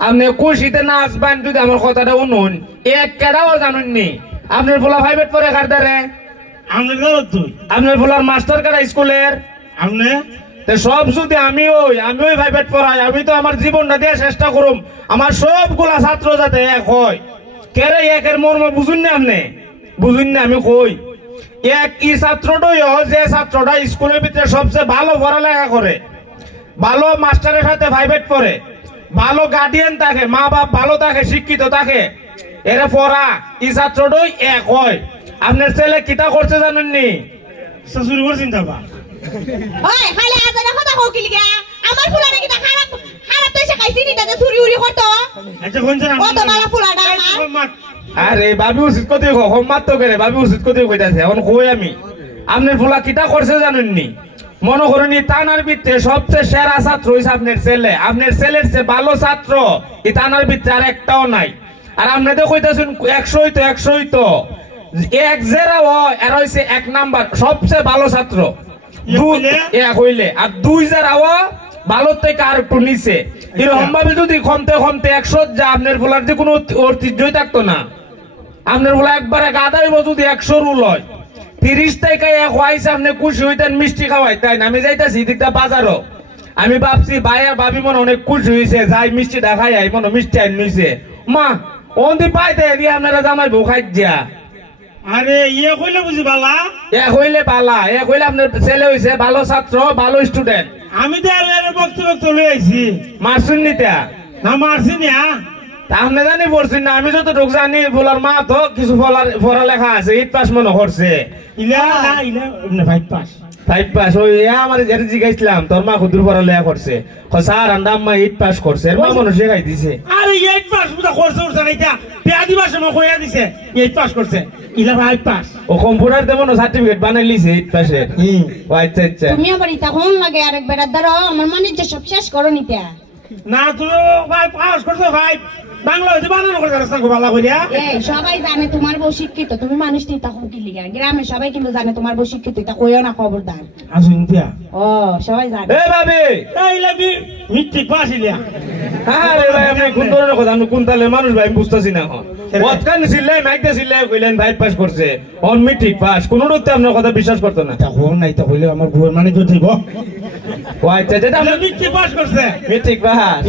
আপনি খুশিতে নাচবেন যদি আমার কথাটা শুনুন এক কেডাও জানুননি আপনার ফুলা প্রাইভেট পড়ে কারদারে আপনার ফুলার মাস্টার কারা স্কুলের আপনি সব যদি আমি ওই প্রাইভেট পড়াই আমি তো আমার জীবনটা দিয়ে চেষ্টা করুম আমার সবগুলা ছাত্র যাতে এক হয় কেরে একের মর্ম বুঝুন না আপনি বুঝুন না আমি কই এক ই ছাত্রটাই যে ছাত্রটা স্কুলের ভিতরে সবচেয়ে ভালো পড়ালেখা করে ভালো মাস্টারের সাথে প্রাইভেট পড়ে ভালো গার্ডিয়ান থাকে মা বাপ ভালো থাকে শিক্ষিত থাকে এরা পড়া ই ছাত্রটাই এক হয় আপনার ছেলে কিতা করছে জানেননি শাশুড়ি করছেন তাবা ওই খালি আজারে কথা কও কি লিগা আমার ফুলারে কি খারাপ খারাপ তো এসে খাইছি নি দাদা চুরি উরি করতো আচ্ছা কোন জানা কত বালা ফুলাটা আমার আরে বাবি উচিত কতই কম মাত্র করে বাবি উচিত কতই কইতাছে এখন কই আমি আপনার ফুলা কিতা করছে জানেননি মনে করেন তানার ভিতরে সবচেয়ে সেরা ছাত্র হইছে আপনার ছেলে আপনার ছেলের চেয়ে ভালো ছাত্র এই তানার ভিতরে আর একটাও নাই আর আপনি তো কইতাছেন 100 তো এক জেরা এরা হইছে এক নাম্বার সবচেয়ে ভালো ছাত্র এক হইলে আর দুই যারা ভালো থেকে আর একটু নিচে এরকম ভাবে যদি কমতে কমতে 100 যা আপনার ফুলার যে কোনো ঐতিহ্যই থাকতো না আপনার ফুলা একবারে গাদা হইব যদি 100 রুল হয় 30 টাকা এক হইছে আপনি খুশি হইতেন মিষ্টি খাওয়াই তাই না আমি যাইতাছি দিকটা বাজারও আমি ভাবছি ভাই আর ভাবি মনে অনেক খুশি হয়েছে যাই মিষ্টি দেখাই আই মনে মিষ্টি আইন নিছে মা ওন্দি পাইতে দিয়ে আপনারা জামাই বউ খাই দিয়া আরে ইয়ে কইলে বুঝি বালা এক হইলে বালা এক হইলে আপনার ছেলে হইছে ভালো ছাত্র ভালো স্টুডেন্ট আমি তো এর বক্তব্য লই আইছি মারছুন নিতা না মারছি না আপনি জানি পড়ছেন না আমি যতটুকু জানি বলার মা তো কিছু পড়ালেখা আছে 8 পাস মনে করছে ইলা না ইলা না 5 পাস 5 পাস ওই আমার যেটা জিজ্ঞাসলাম তোর মা খুদুর পড়ালেখা করছে স্যার আন্দাম্মা 8 পাস করছে এর মা মনে শেখাই দিছে আরে 8 পাস বুঝা করছে ওর না পেয়াদি ভাষা মো কইয়া দিছে 8 পাস করছে ইলা 5 পাস ও কম্পিউটার দেবো সার্টিফিকেট বানাই লিছে 8 পাসের ও আচ্ছা আচ্ছা তুমি আবার ইতা কোন লাগে আরেক বেড়া ধরো আমার মনে যে সব শেষ করো নিতা না তুমি 5 পাস করছো 5 বাংলা হইতে বানানো করে রাস্তা খুব ভালো কইরা এই সবাই জানে তোমার বউ শিক্ষিত তুমি মানুষ নিতা কোন কি লিগা গ্রামে সবাই কিন্তু জানে তোমার বউ শিক্ষিত এটা কইও না খবরদার আসুন দিয়া ও সবাই জানে এ ভাবি এই লাবি মিষ্টি পাস ইলা আরে ভাই আপনি কোন ধরনের কথা আমি কোন তালে মানুষ ভাই আমি বুঝতাছি না এখন ওতকান ছিলে মাইকতে ছিলে কইলেন 5 পাস করছে অন মেট্রিক পাস কোন রতে আপনার কথা বিশ্বাস করতে না তা কোন নাই তা কইলে আমার বউয়ের মানে তো দিব ও আচ্ছা যেটা মিষ্টি পাস করছে মেট্রিক পাস